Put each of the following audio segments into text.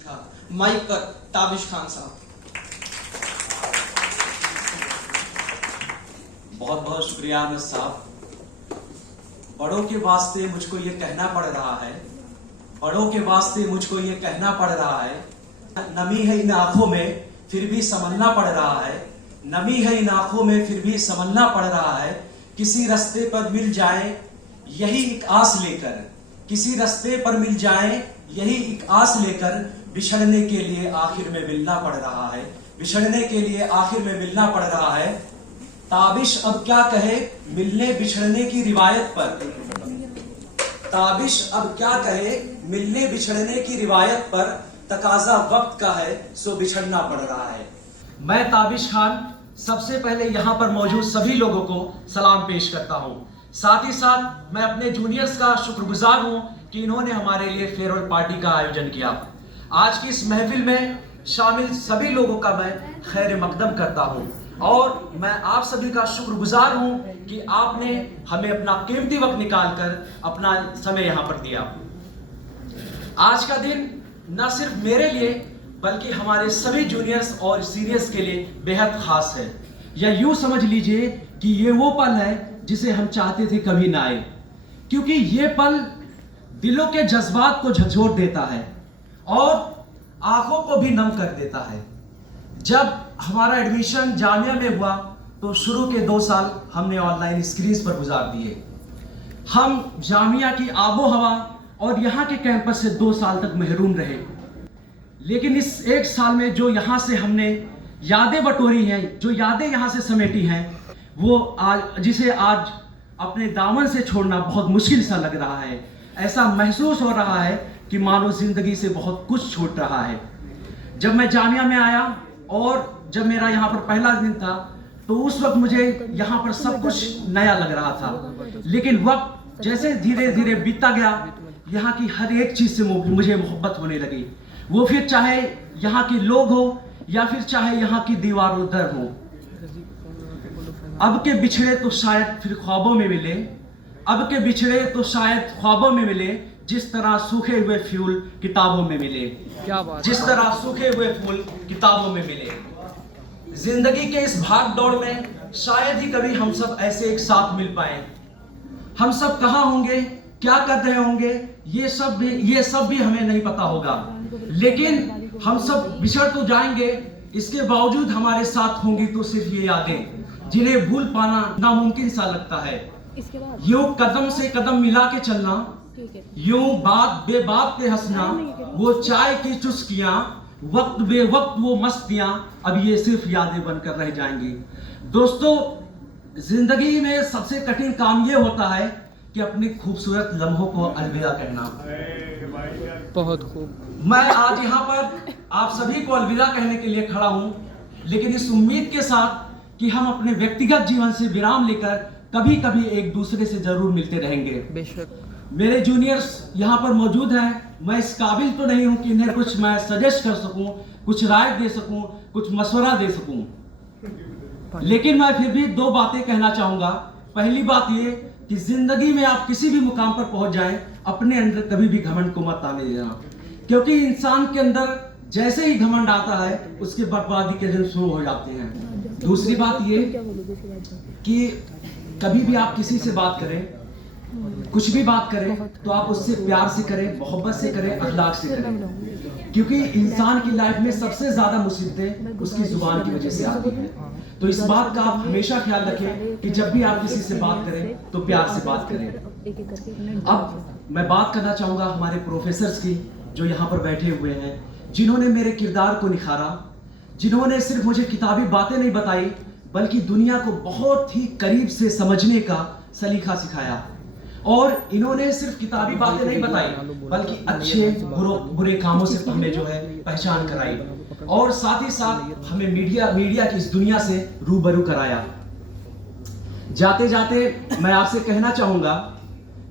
Mic पर ताबिश खान साहब। बहुत बहुत शुक्रिया अहमद साहब। बड़ों के वास्ते मुझको ये कहना पड़ रहा है, बड़ों के वास्ते मुझको ये कहना पड़ रहा है, नमी है इन आंखों में फिर भी समझना पड़ रहा है, नमी है इन आंखों में फिर भी समझना पड़ रहा है। किसी रास्ते पर मिल जाए यही एक आस लेकर, किसी रास्ते पर मिल जाए यही एक आस लेकर, बिछड़ने के लिए आखिर में मिलना पड़ रहा है, बिछड़ने के लिए आखिर में मिलना पड़ रहा है। ताबिश अब क्या कहे मिलने बिछड़ने की रिवायत पर, ताबिश अब क्या कहे मिलने बिछड़ने की रिवायत पर, तकाजा वक्त का है सो बिछड़ना पड़ रहा है। मैं ताबिश खान सबसे पहले यहाँ पर मौजूद सभी लोगों को सलाम पेश करता हूँ। साथ ही साथ मैं अपने जूनियर्स का शुक्रगुजार हूँ कि इन्होंने हमारे लिए फेयरवेल पार्टी का आयोजन किया। आज की इस महफिल में शामिल सभी लोगों का मैं खैर मकदम करता हूँ और मैं आप सभी का शुक्रगुजार हूँ कि आपने हमें अपना कीमती वक्त निकालकर अपना समय यहाँ पर दिया। आज का दिन न सिर्फ मेरे लिए बल्कि हमारे सभी जूनियर्स और सीनियर्स के लिए बेहद खास है। या यूं समझ लीजिए कि ये वो पल है जिसे हम चाहते थे कभी ना आए, क्योंकि ये पल दिलों के जज्बात को झकझोर देता है और आंखों को भी नम कर देता है। जब हमारा एडमिशन जामिया में हुआ तो शुरू के 2 साल हमने ऑनलाइन स्क्रीन्स पर गुजार दिए। हम जामिया की आबो हवा और यहाँ के कैंपस से 2 साल तक महरूम रहे, लेकिन इस 1 साल में जो यहाँ से हमने यादें बटोरी हैं, जो यादें यहाँ से समेटी हैं, वो आज जिसे आज अपने दामन से छोड़ना बहुत मुश्किल सा लग रहा है। ऐसा महसूस हो रहा है कि मानो जिंदगी से बहुत कुछ छूट रहा है। जब मैं जामिया में आया और जब मेरा यहाँ पर पहला दिन था तो उस वक्त मुझे यहाँ पर सब कुछ नया लग रहा था, लेकिन वक्त जैसे धीरे धीरे बीतता गया यहाँ की हर एक चीज से मुझे मोहब्बत होने लगी। वो फिर चाहे यहाँ के लोग हो या फिर चाहे यहाँ की दीवारों दर हो। अब के बिछड़े तो शायद फिर ख्वाबों में मिले, अब के बिछड़े तो शायद ख्वाबों में मिले, जिस तरह सूखे हुए फूल किताबों में मिले, क्या बात, जिस तरह सूखे हुए फूल किताबों में मिले। जिंदगी के इस भाग दौड़ में शायद ही कभी हम सब ऐसे एक साथ मिल पाए। हम सब कहाँ होंगे, क्या कर रहे होंगे, ये सब भी हमें नहीं पता होगा, लेकिन हम सब बिछड़ तो जाएंगे, इसके बावजूद हमारे साथ होंगी तो सिर्फ ये यादें जिन्हें भूल पाना नामुमकिन सा लगता है। यूं कदम से कदम मिला के चलना, यूं बात बेबात पे हंसना, वो चाय की चुस्कियां, वक्त बेवक्त वो मस्तियां, अब ये सिर्फ यादें बनकर रह जाएंगी। दोस्तों, जिंदगी में सबसे कठिन काम ये होता है कि अपने खूबसूरत लम्हों को अलविदा कहना। बहुत खूब। मैं आज यहाँ पर आप सभी को अलविदा कहने के लिए खड़ा हूँ, लेकिन इस उम्मीद के साथ कि हम अपने व्यक्तिगत जीवन से विराम लेकर कभी कभी एक दूसरे से जरूर मिलते रहेंगे। बेशक। मेरे जूनियर्स यहाँ पर मौजूद हैं। मैं इस काबिल तो नहीं हूँ कि इन्हें कुछ मैं सजेस्ट कर सकूँ, कुछ राय दे सकूँ, कुछ मशवरा दे सकूँ, लेकिन मैं फिर भी 2 बातें कहना चाहूँगा। पहली बात ये कि जिंदगी में आप किसी भी मुकाम पर पहुंच जाएं, अपने अंदर कभी भी घमंड को मत आने देना, क्योंकि इंसान के अंदर जैसे ही घमंड आता है उसके बर्बादी के दिन शुरू हो जाते हैं। दूसरी बात ये कि कभी भी आप किसी से बात करें, कुछ भी बात करें, तो आप उससे प्यार से करें, मोहब्बत से करें, अखलाक से करें, क्योंकि इंसान की लाइफ में सबसे ज्यादा मुसीबतें उसकी जुबान की वजह से आती हैं। तो इस बात का आप हमेशा ख्याल रखें कि जब भी आप किसी से बात करें तो प्यार से बात करें। अब मैं बात करना चाहूंगा हमारे प्रोफेसर्स की जो यहाँ पर बैठे हुए हैं, जिन्होंने मेरे किरदार को निखारा, जिन्होंने सिर्फ मुझे किताबी बातें नहीं बताई बल्कि दुनिया को बहुत ही करीब से समझने का सलीका सिखाया। और इन्होंने सिर्फ किताबी बातें नहीं बताई बल्कि अच्छे बुरे कामों से हमें जो है पहचान कराई, और साथ ही साथ हमें मीडिया की इस दुनिया से रूबरू कराया। जाते जाते मैं आपसे कहना चाहूंगा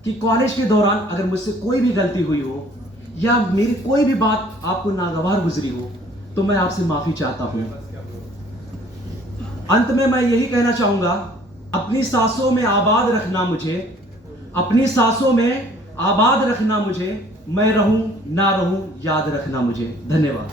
कि कॉलेज के दौरान अगर मुझसे कोई भी गलती हुई हो या मेरी कोई भी बात आपको नागवार गुजरी हो तो मैं आपसे माफी चाहता हूं। अंत में मैं यही कहना चाहूंगा, अपनी सांसों में आबाद रखना मुझे, अपनी सांसों में आबाद रखना मुझे, मैं रहूं ना रहूं याद रखना मुझे। धन्यवाद।